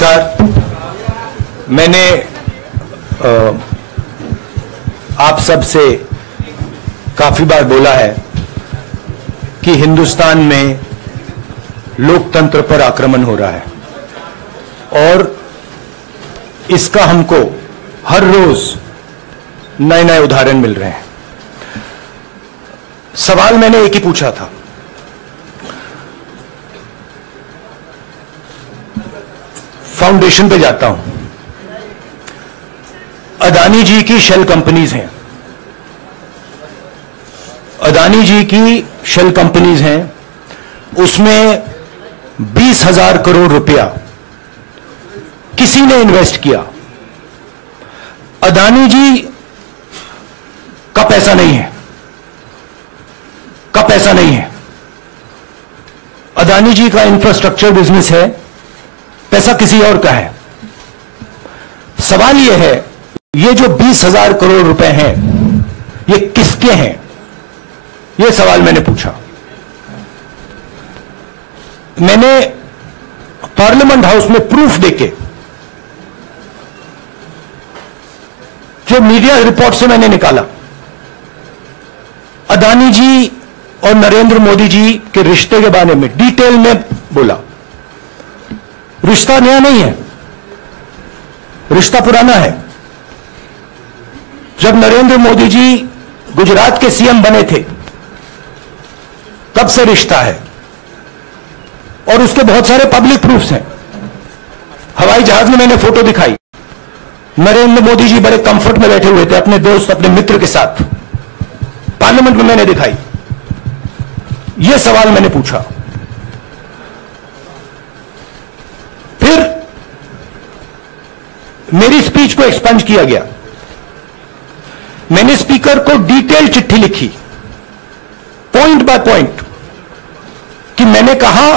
नमस्कार। मैंने आप सब से काफी बार बोला है कि हिंदुस्तान में लोकतंत्र पर आक्रमण हो रहा है और इसका हमको हर रोज नए नए उदाहरण मिल रहे हैं। सवाल मैंने एक ही पूछा था, फाउंडेशन पे जाता हूं। अदानी जी की शेल कंपनीज हैं, अदानी जी की शेल कंपनीज हैं, उसमें 20,000 करोड़ रुपया किसी ने इन्वेस्ट किया। अदानी जी का पैसा नहीं है, का पैसा नहीं है। अदानी जी का इंफ्रास्ट्रक्चर बिजनेस है, पैसा किसी और का है। सवाल यह है, ये जो 20,000 करोड़ रुपए हैं ये किसके हैं? यह सवाल मैंने पूछा। मैंने पार्लियामेंट हाउस में प्रूफ देके, जो मीडिया रिपोर्ट से मैंने निकाला, अदानी जी और नरेंद्र मोदी जी के रिश्ते के बारे में डिटेल में बोला। रिश्ता नया नहीं है, रिश्ता पुराना है। जब नरेंद्र मोदी जी गुजरात के सीएम बने थे तब से रिश्ता है और उसके बहुत सारे पब्लिक प्रूफ्स हैं। हवाई जहाज में मैंने फोटो दिखाई, नरेंद्र मोदी जी बड़े कंफर्ट में बैठे हुए थे अपने दोस्त, अपने मित्र के साथ। पार्लियामेंट में मैंने दिखाई। यह सवाल मैंने पूछा। फिर मेरी स्पीच को एक्सपंज किया गया। मैंने स्पीकर को डिटेल चिट्ठी लिखी, पॉइंट बाय पॉइंट, कि मैंने कहा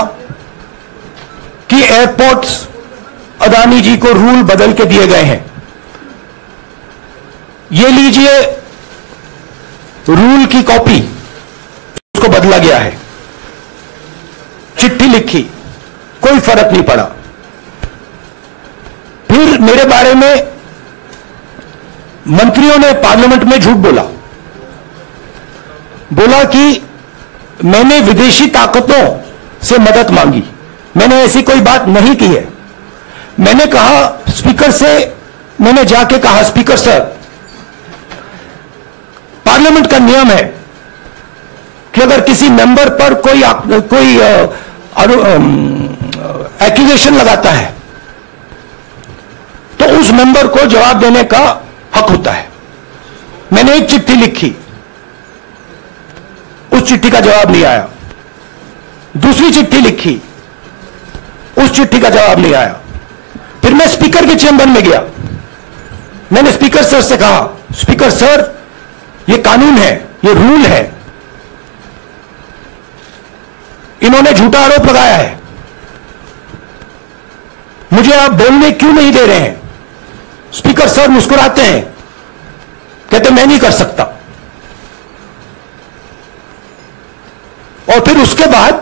कि एयरपोर्ट्स अदानी जी को रूल बदल के दिए गए हैं। ये लीजिए रूल की कॉपी, उसको बदला गया है। चिट्ठी लिखी, कोई फर्क नहीं पड़ा। फिर मेरे बारे में मंत्रियों ने पार्लियामेंट में झूठ बोला, बोला कि मैंने विदेशी ताकतों से मदद मांगी। मैंने ऐसी कोई बात नहीं की है। मैंने कहा स्पीकर से, मैंने जाके कहा, स्पीकर सर, पार्लियामेंट का नियम है कि अगर किसी मेंबर पर कोई एक्यूजेशन लगाता है तो उस मेंबर को जवाब देने का हक होता है। मैंने एक चिट्ठी लिखी, उस चिट्ठी का जवाब नहीं आया। दूसरी चिट्ठी लिखी, उस चिट्ठी का जवाब नहीं आया। फिर मैं स्पीकर के चेंबर में गया। मैंने स्पीकर सर से कहा, स्पीकर सर, ये कानून है, ये रूल है, इन्होंने झूठा आरोप लगाया है, मुझे आप बोलने क्यों नहीं दे रहे हैं? स्पीकर सर मुस्कुराते हैं, कहते मैं नहीं कर सकता। और फिर उसके बाद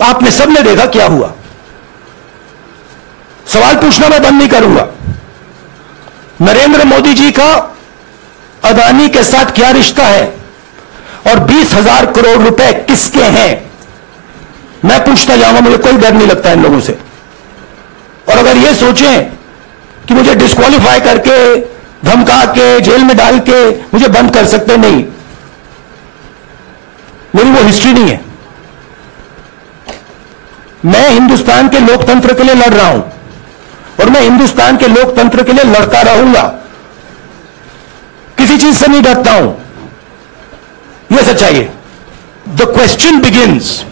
आपने सबने देखा क्या हुआ। सवाल पूछना मैं बंद नहीं करूंगा। नरेंद्र मोदी जी का अदानी के साथ क्या रिश्ता है और 20,000 करोड़ रुपए किसके हैं, मैं पूछता जाऊंगा। मुझे कोई डर नहीं लगता इन लोगों से। और अगर ये सोचें कि मुझे डिस्क्वालीफाई करके, धमका के, जेल में डाल के मुझे बंद कर सकते, नहीं, मेरी वो हिस्ट्री नहीं है। मैं हिंदुस्तान के लोकतंत्र के लिए लड़ रहा हूं और मैं हिंदुस्तान के लोकतंत्र के लिए लड़ता रहूंगा। किसी चीज से नहीं डरता हूं, यह सच्चाई है। The question begins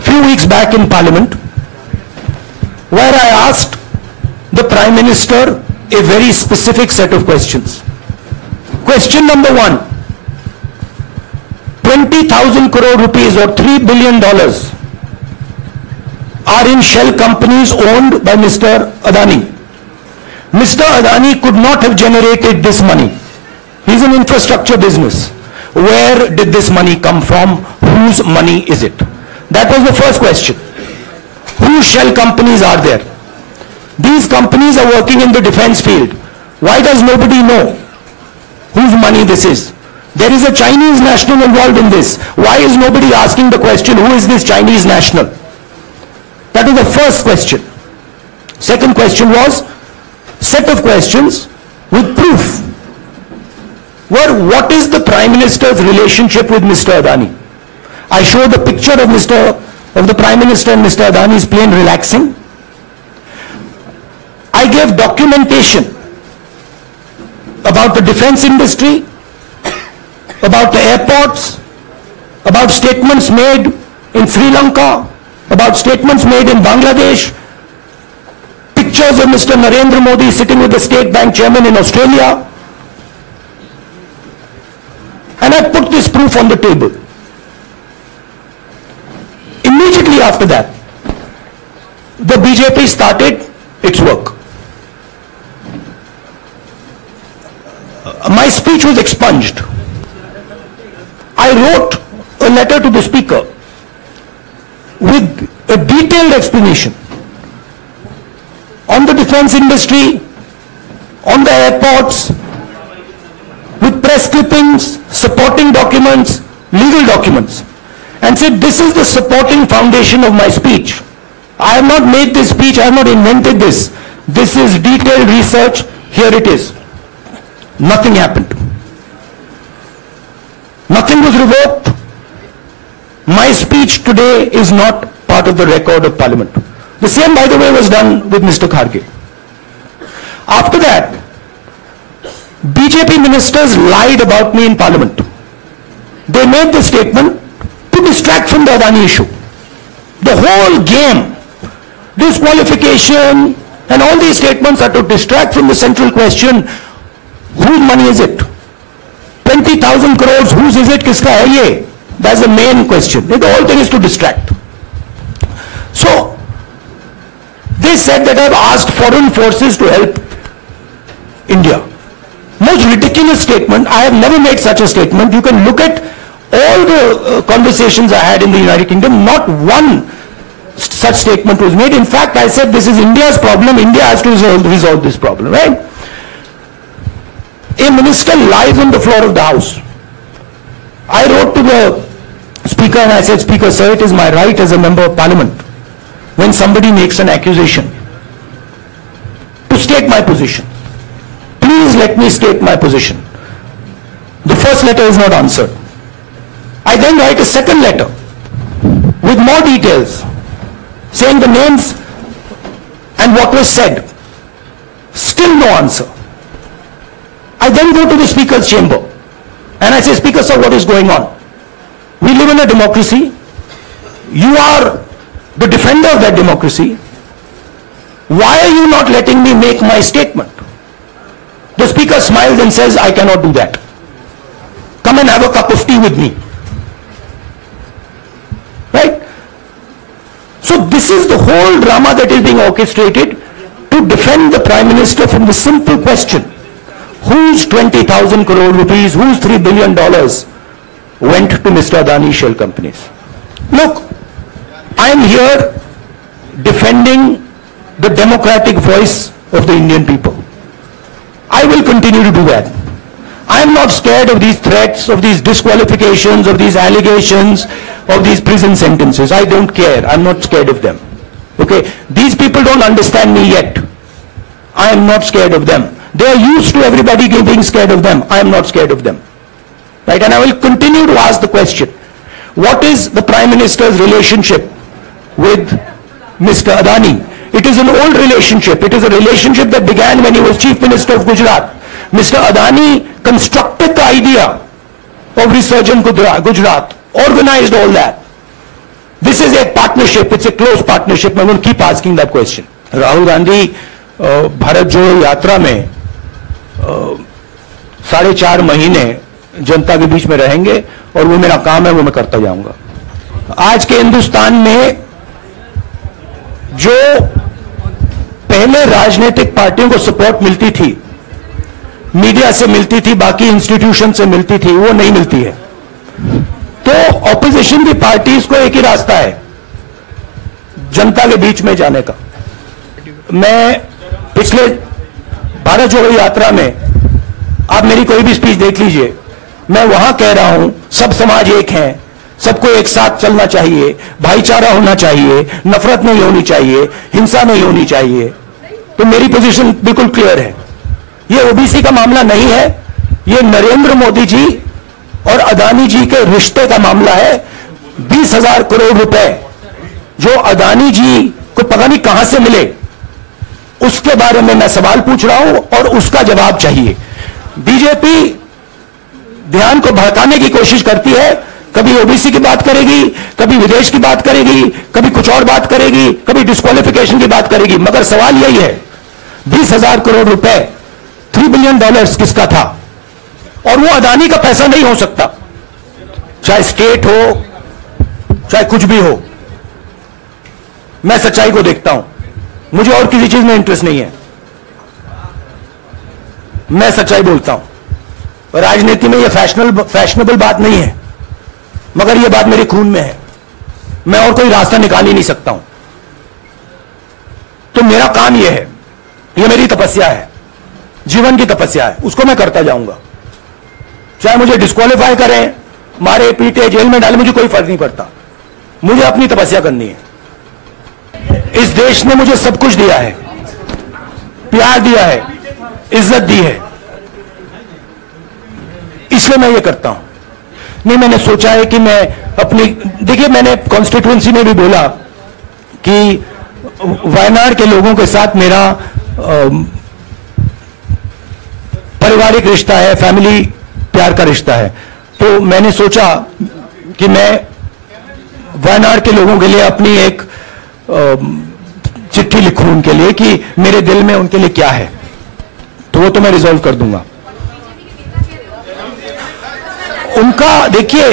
few weeks back in Parliament, where I asked the Prime Minister a very specific set of questions. Question number 1, 20,000 crore rupees or $3 billion are in shell companies owned by Mr. Adani. Mr. Adani could not have generated this money. He's an infrastructure business. Where did this money come from? Whose money is it? That was the first question. Whose shell companies are there? These companies are working in the defense field. Why does nobody know whose money this is? There is a Chinese national involved in this. Why is nobody asking the question, who is this Chinese national? That is the first question. Second question was, set of questions with proof. What is the Prime Minister's relationship with Mr. Adani? I showed a picture of the Prime Minister and Mr. Adani's plane relaxing. I gave documentation about the defense industry, about the airports, about statements made in Sri Lanka, about statements made in Bangladesh, pictures of Mr. Narendra Modi sitting with the State Bank chairman in Australia. And I put this proof on the table. Immediately after that, the BJP started its work. My speech was expunged. I wrote a letter to the Speaker with a detailed explanation on the defense industry, on the airports, with press clippings, supporting documents, legal documents, and said this is the supporting foundation of my speech. I have not made this speech, I have not invented this. This is detailed research, here it is. Nothing happened. Nothing was revoked. My speech today is not part of the record of Parliament. The same, by the way, was done with Mr. Kharge. After that, BJP ministers lied about me in Parliament. They made the statement to distract from the Adani issue. The whole game, disqualification, and all these statements are to distract from the central question, whose money is it? 20,000 crores, whose is it? Kiska hai ye? That's the main question. The whole thing is to distract. So, they said that I've asked foreign forces to help India. Most ridiculous statement. I have never made such a statement. You can look at all the conversations I had in the United Kingdom. Not one such statement was made. In fact, I said this is India's problem. India has to resolve this problem, right? A minister lies on the floor of the House. I wrote to the Speaker and I said, Speaker, sir, it is my right as a member of Parliament, when somebody makes an accusation, to state my position. Please let me state my position. The first letter is not answered. I then write a second letter with more details, saying the names and what was said. Still no answer. I then go to the Speaker's chamber and I say, Speaker, sir, what is going on? We live in a democracy. You are the defender of that democracy. Why are you not letting me make my statement? The Speaker smiles and says, I cannot do that. Come and have a cup of tea with me. Right? So this is the whole drama that is being orchestrated to defend the Prime Minister from the simple question, whose 20,000 crore rupees, whose $3 billion went to Mr. Adani shell companies? Look, I am here defending the democratic voice of the Indian people. I will continue to do that. I am not scared of these threats, of these disqualifications, of these allegations, of these prison sentences. I don't care. I'm not scared of them. Okay? These people don't understand me yet. I am not scared of them. They are used to everybody being scared of them. I am not scared of them. Right? And I will continue to ask the question, what is the Prime Minister's relationship with Mr. Adani? It is an old relationship. It is a relationship that began when he was Chief Minister of Gujarat. Mr. Adani constructed the idea of Resurgent Gujarat, organized all that. This is a partnership. It's a close partnership. I'm going to keep asking that question. Rahul Gandhi Bharat जोड़ो यात्रा में 4.5 महीने जनता के बीच में रहेंगे और वो मेरा काम है, वो मैं करता जाऊंगा. आज के हिंदुस्तान में जो पहले राजनीतिक पार्टियों को सपोर्ट मिलती थी, मीडिया से मिलती थी, बाकी इंस्टीट्यूशन से मिलती थी, वो नहीं मिलती है. तो ऑपोजिशन की पार्टीज को एक ही रास्ता है, जनता के बीच में जाने का। मैं पिछले भारत जोड़ो यात्रा में, आप मेरी कोई भी स्पीच देख लीजिए, मैं वहां कह रहा हूं सब समाज एक है, सबको एक साथ चलना चाहिए, भाईचारा होना चाहिए, नफरत नहीं होनी चाहिए, हिंसा नहीं होनी चाहिए। तो मेरी पोजीशन बिल्कुल क्लियर है। ये ओबीसी का मामला नहीं है, ये नरेंद्र मोदी जी और अदानी जी के रिश्ते का मामला है। 20,000 करोड़ रुपए जो अदानी जी को पता नहीं कहां से मिले, उसके बारे में मैं सवाल पूछ रहा हूं और उसका जवाब चाहिए। बीजेपी ध्यान को भड़काने की कोशिश करती है, कभी ओबीसी की बात करेगी, कभी विदेश की बात करेगी, कभी कुछ और बात करेगी, कभी डिस्क्वालिफिकेशन की बात करेगी, मगर सवाल यही है 20,000 करोड़ रुपए, $3 बिलियन किसका था? और वो अदानी का पैसा नहीं हो सकता, चाहे स्टेट हो, चाहे कुछ भी हो। मैं सच्चाई को देखता हूं, मुझे और किसी चीज में इंटरेस्ट नहीं है, मैं सच्चाई बोलता हूं। राजनीति में यह फैशनेबल बात नहीं है, मगर यह बात मेरे खून में है, मैं और कोई रास्ता निकाल ही नहीं सकता हूं। तो मेरा काम यह है, यह मेरी तपस्या है, जीवन की तपस्या है, उसको मैं करता जाऊंगा। चाहे मुझे डिस्क्वालीफाई करें, मारे पीटे, जेल में डाले, मुझे कोई फर्क नहीं पड़ता, मुझे अपनी तपस्या करनी है। इस देश ने मुझे सब कुछ दिया है, प्यार दिया है, इज्जत दी है, इसलिए मैं ये करता हूं। नहीं, मैंने सोचा है कि मैं अपनी, देखिए मैंने कॉन्स्टिट्यूएंसी में भी बोला कि वायनाड के लोगों के साथ मेरा पारिवारिक रिश्ता है, फैमिली प्यार का रिश्ता है। तो मैंने सोचा कि मैं वायनाड के लोगों के लिए अपनी एक चिट्ठी लिखूं उनके लिए कि मेरे दिल में उनके लिए क्या है, तो वो तो मैं रिजॉल्व कर दूंगा। उनका, देखिए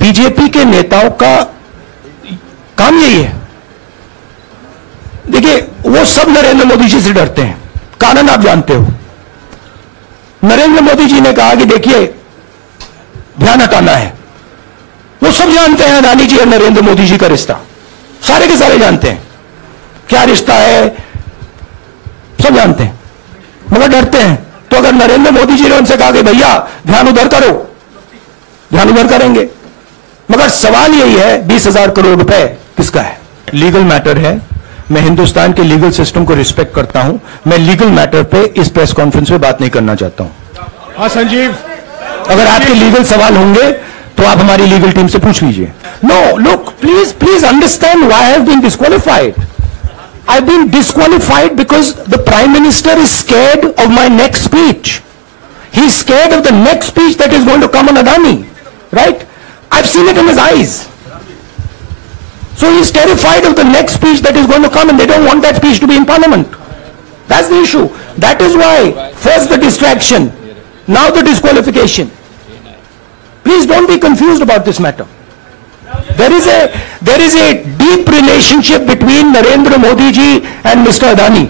बीजेपी के नेताओं का काम यही है, देखिए वो सब नरेंद्र मोदी जी से डरते हैं, कारण आप जानते हो। नरेंद्र मोदी जी ने कहा कि देखिए ध्यान हटाना है, वो सब जानते हैं अदानी जी और नरेंद्र मोदी जी का रिश्ता, सारे के सारे जानते हैं क्या रिश्ता है, सब जानते हैं, मगर डरते हैं। तो अगर नरेंद्र मोदी जी ने उनसे कहा कि भैया ध्यान उधर करो, ध्यान उधर करेंगे। मगर सवाल यही है 20,000 करोड़ रुपए किसका है? लीगल मैटर है, मैं हिंदुस्तान के लीगल सिस्टम को रिस्पेक्ट करता हूं, मैं लीगल मैटर पे इस प्रेस कॉन्फ्रेंस में बात नहीं करना चाहता हूं। हाँ संजीव, अगर आपके लीगल सवाल होंगे तो आप हमारी लीगल टीम से पूछ लीजिए। No, look, please understand why I have been disqualified. I have been disqualified because the prime minister is scared of my next speech. He is scared of the next speech that is going to come on Adani, right? I have seen it in his eyes. So he is terrified of the next speech that is going to come, and they don't want that speech to be in parliament. That's the issue. That is why first the distraction, now the disqualification. Please don't be confused about this matter. There is a deep relationship between Narendra Modi ji and Mr. Adani.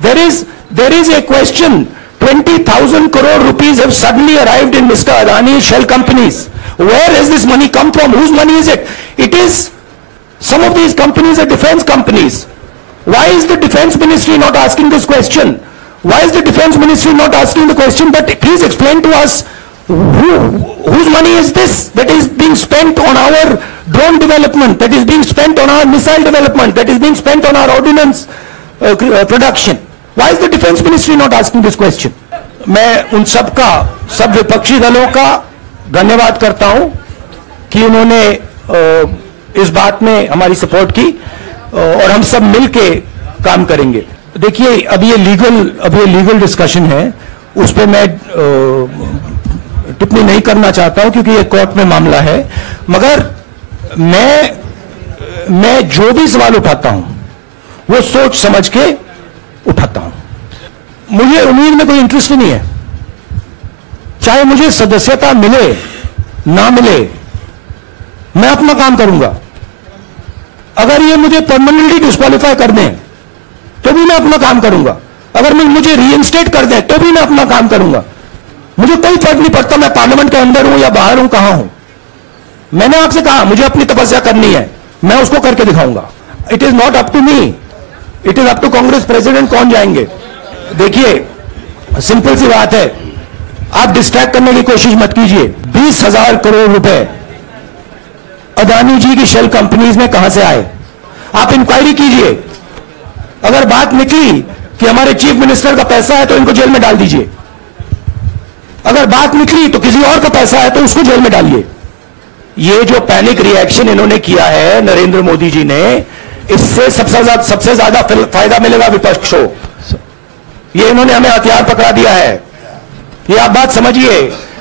There is a question. 20,000 crore rupees have suddenly arrived in Mr. Adani's shell companies. Where has this money come from? Whose money is it? It is, some of these companies are defense companies. Why is the defense ministry not asking this question? Why is the defense ministry not asking the question, but please explain to us whose money is this that is being spent on our drone development, that is being spent on our missile development, that is being spent on our ordnance production? Why is the defense ministry not asking this question? मैं उन सबका, सब विपक्षी दलों का धन्यवाद करता हूं कि उन्होंने इस बात में हमारी सपोर्ट की और हम सब मिलके काम करेंगे। देखिए अब ये लीगल डिस्कशन है, उस पर मैं टिप्पणी नहीं करना चाहता हूं क्योंकि ये कोर्ट में मामला है, मगर मैं जो भी सवाल उठाता हूं वो सोच समझ के उठाता हूं। मुझे उम्मीद में कोई इंटरेस्ट नहीं है, चाहे मुझे सदस्यता मिले ना मिले, मैं अपना काम करूंगा। अगर ये मुझे परमानेंटली डिस्क्वालीफाई कर दें तो भी मैं अपना काम करूंगा, अगर मुझे रीइंस्टेट कर दें तो भी मैं अपना काम करूंगा। मुझे कोई फर्क नहीं पड़ता मैं पार्लियामेंट के अंदर हूं या बाहर हूं, कहां हूं। मैंने आपसे कहा मुझे अपनी तपस्या करनी है, मैं उसको करके दिखाऊंगा. It is not up to me, it is up to Congress president कौन जाएंगे. देखिए सिंपल सी बात है, आप डिस्ट्रैक्ट करने की कोशिश मत कीजिए. 20,000 करोड़ रुपए अदानी जी की शेल कंपनीज में कहां से आए, आप इंक्वायरी कीजिए. अगर बात निकली कि हमारे चीफ मिनिस्टर का पैसा है तो इनको जेल में डाल दीजिए. अगर बात निकली तो किसी और का पैसा है तो उसको जेल में डालिए. ये जो पैनिक रिएक्शन इन्होंने किया है नरेंद्र मोदी जी ने, इससे सबसे ज्यादा फायदा मिलेगा विपक्ष को. ये इन्होंने हमें हथियार पकड़ा दिया है. ये आप बात समझिए,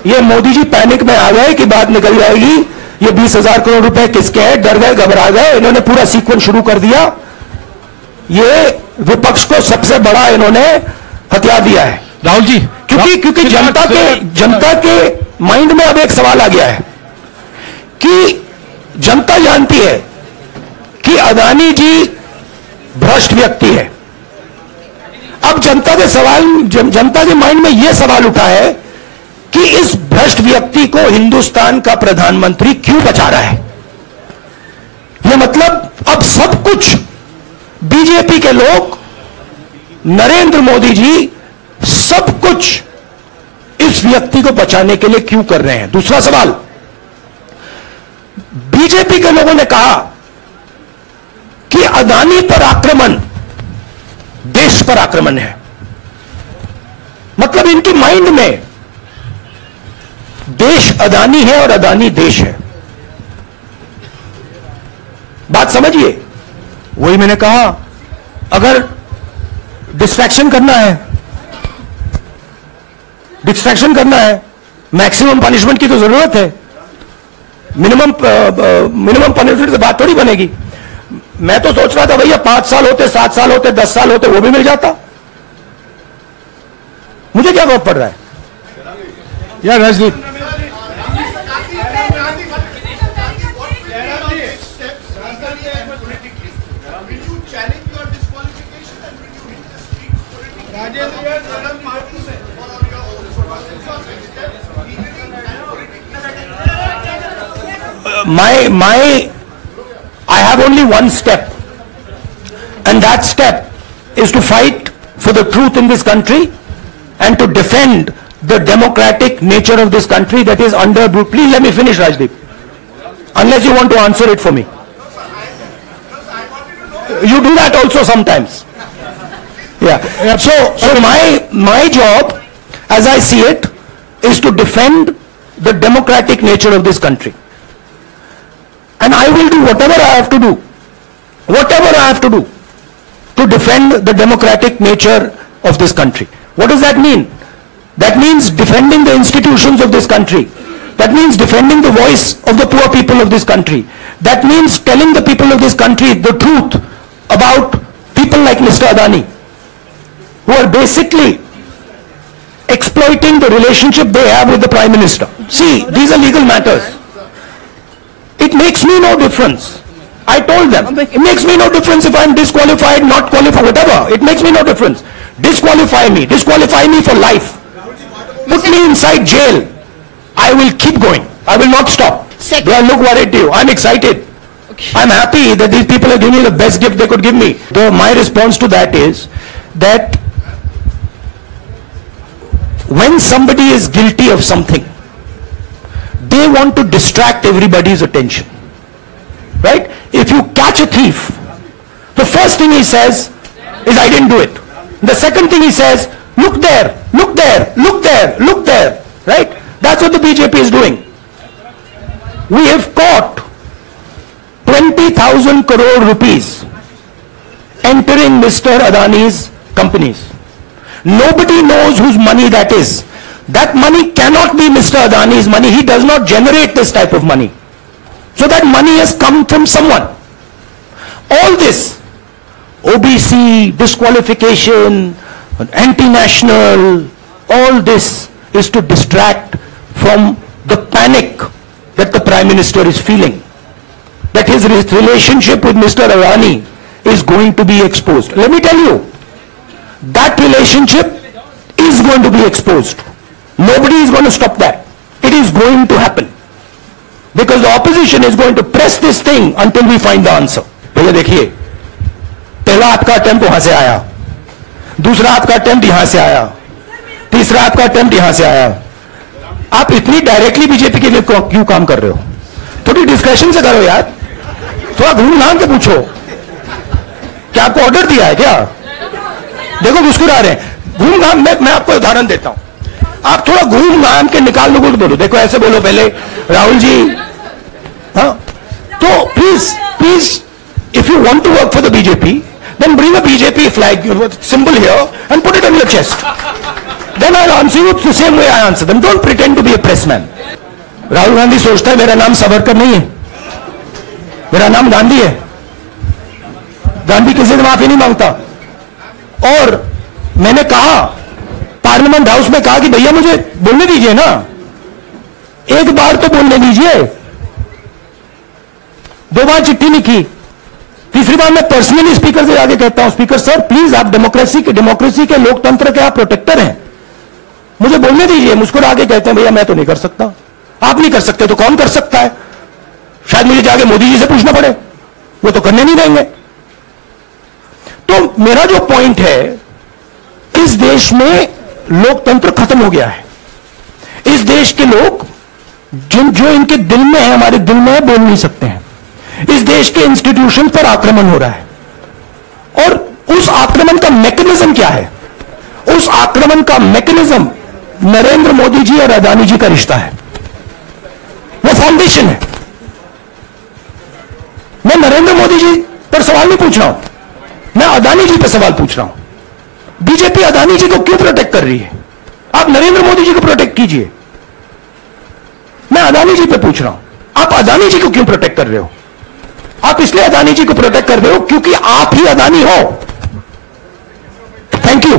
ये मोदी जी पैनिक में आ गए कि बात निकल जाएगी, ये 20,000 करोड़ रुपए किसके हैं, डर गए, घबरा गए. इन्होंने पूरा सीक्वेंस शुरू कर दिया. ये विपक्ष को सबसे बड़ा इन्होंने हथियार दिया है राहुल जी. क्योंकि जनता के माइंड में अब एक सवाल आ गया है कि जनता जानती है कि अदानी जी भ्रष्ट व्यक्ति है. अब जनता के माइंड में यह सवाल उठा है कि इस भ्रष्ट व्यक्ति को हिंदुस्तान का प्रधानमंत्री क्यों बचा रहा है. यह मतलब अब सब कुछ बीजेपी के लोग, नरेंद्र मोदी जी सब कुछ इस व्यक्ति को बचाने के लिए क्यों कर रहे हैं. दूसरा सवाल, बीजेपी के लोगों ने कहा कि अदानी पर आक्रमण देश पर आक्रमण है. मतलब इनके माइंड में देश अदानी है और अदानी देश है. बात समझिए. वही मैंने कहा, अगर डिस्ट्रैक्शन करना है, मैक्सिमम पनिशमेंट की तो जरूरत है. मिनिमम पनिशमेंट से बात थोड़ी बनेगी. मैं तो सोच रहा था भैया 5 साल होते, 7 साल होते, 10 साल होते, वो भी मिल जाता. मुझे क्या फर्क पड़ रहा है यार. Rajdeep, I have only one step, and that step is to fight for the truth in this country and to defend the democratic nature of this country that is under. Please let me finish, Rajdeep, unless you want to answer it for me. You do that also sometimes. Yeah. So my job, as I see it, is to defend the democratic nature of this country. And I will do whatever I have to do to defend the democratic nature of this country. What does that mean? That means defending the institutions of this country. That means defending the voice of the poor people of this country. That means telling the people of this country the truth about people like Mr. Adani, who are basically exploiting the relationship they have with the Prime Minister. See, these are legal matters. It makes me no difference. I told them, it makes me no difference if I'm disqualified, not qualified, whatever. It makes me no difference. Disqualify me for life. Put me inside jail. I will keep going. I will not stop. They look worried to you. I'm excited. Okay. I'm happy that these people are giving me the best gift they could give me. My response to that is that when somebody is guilty of something, they want to distract everybody's attention. Right? If you catch a thief, the first thing he says is, I didn't do it. The second thing he says, look there, look there, look there, look there. Right? That's what the BJP is doing. We have caught 20,000 crore rupees entering Mr. Adani's companies. Nobody knows whose money that is. That money cannot be Mr. Adani's money. He does not generate this type of money. So that money has come from someone. All this, OBC, disqualification, anti-national, all this is to distract from the panic that the Prime Minister is feeling, that his relationship with Mr. Adani is going to be exposed. Let me tell you, that relationship is going to be exposed. Nobody is going to stop that. It is going to happen. because the opposition is going to press this thing until we find the answer. भैया देखिए, पहला आपका attempt वहां से आया, दूसरा आपका attempt यहां से आया, तीसरा आपका अटेम्प्ट यहां से आया। आप इतनी डायरेक्टली बीजेपी के लिए क्यों काम कर रहे हो? थोड़ी डिस्कशन से करो यार, थोड़ा घूम घाम के पूछो। क्या आपको ऑर्डर दिया है क्या? देखो मुस्कुरा रहे हैं। घूम घाम, मैं आपको उदाहरण देता हूं, आप थोड़ा घूम घाम के निकाल लो, बोलो। देखो ऐसे बोलो पहले, राहुल जी, हाँ, तो please if you want to work for the BJP, then bring a BJP flag symbol here and put it on your chest. Then I'll answer you the same way I answer them. Don't pretend to be a pressman. Rahul Gandhi सोचता है मेरा नाम सावरकर नहीं है, मेरा नाम गांधी है। गांधी किसी से माफी नहीं मांगता। और मैंने कहा, पार्लियामेंट हाउस में कहा कि भैया मुझे बोलने दीजिए ना, एक बार तो बोलने दीजिए। 2 बार चिट्ठी लिखी, तीसरी बार मैं पर्सनली स्पीकर से आगे कहता हूं, स्पीकर सर प्लीज, आप डेमोक्रेसी के लोकतंत्र के आप प्रोटेक्टर हैं, मुझे बोलने दीजिए। मुस्कुरा आगे कहते हैं भैया मैं तो नहीं कर सकता। आप नहीं कर सकते तो कौन कर सकता है? शायद मुझे जाके मोदी जी से पूछना पड़े, वो तो करने नहीं देंगे। तो मेरा जो पॉइंट है, इस देश में लोकतंत्र खत्म हो गया है। इस देश के लोग जो इनके दिल में है, हमारे दिल में है, बोल नहीं सकते हैं। इस देश के इंस्टीट्यूशन पर आक्रमण हो रहा है, और उस आक्रमण का मैकेनिज्म क्या है? उस आक्रमण का मैकेनिज्म नरेंद्र मोदी जी और अदानी जी का रिश्ता है, वो फाउंडेशन है। मैं नरेंद्र मोदी जी पर सवाल नहीं पूछ रहा हूं, मैं अदानी जी पर सवाल पूछ रहा हूं। बीजेपी अदानी जी को क्यों प्रोटेक्ट कर रही है? आप नरेंद्र मोदी जी को प्रोटेक्ट कीजिए। मैं अदानी जी पे पूछ रहा हूं, आप अदानी जी को क्यों प्रोटेक्ट कर रहे हो? आप इसलिए अदानी जी को प्रोटेक्ट कर रहे हो क्योंकि आप ही अदानी हो। Thank you.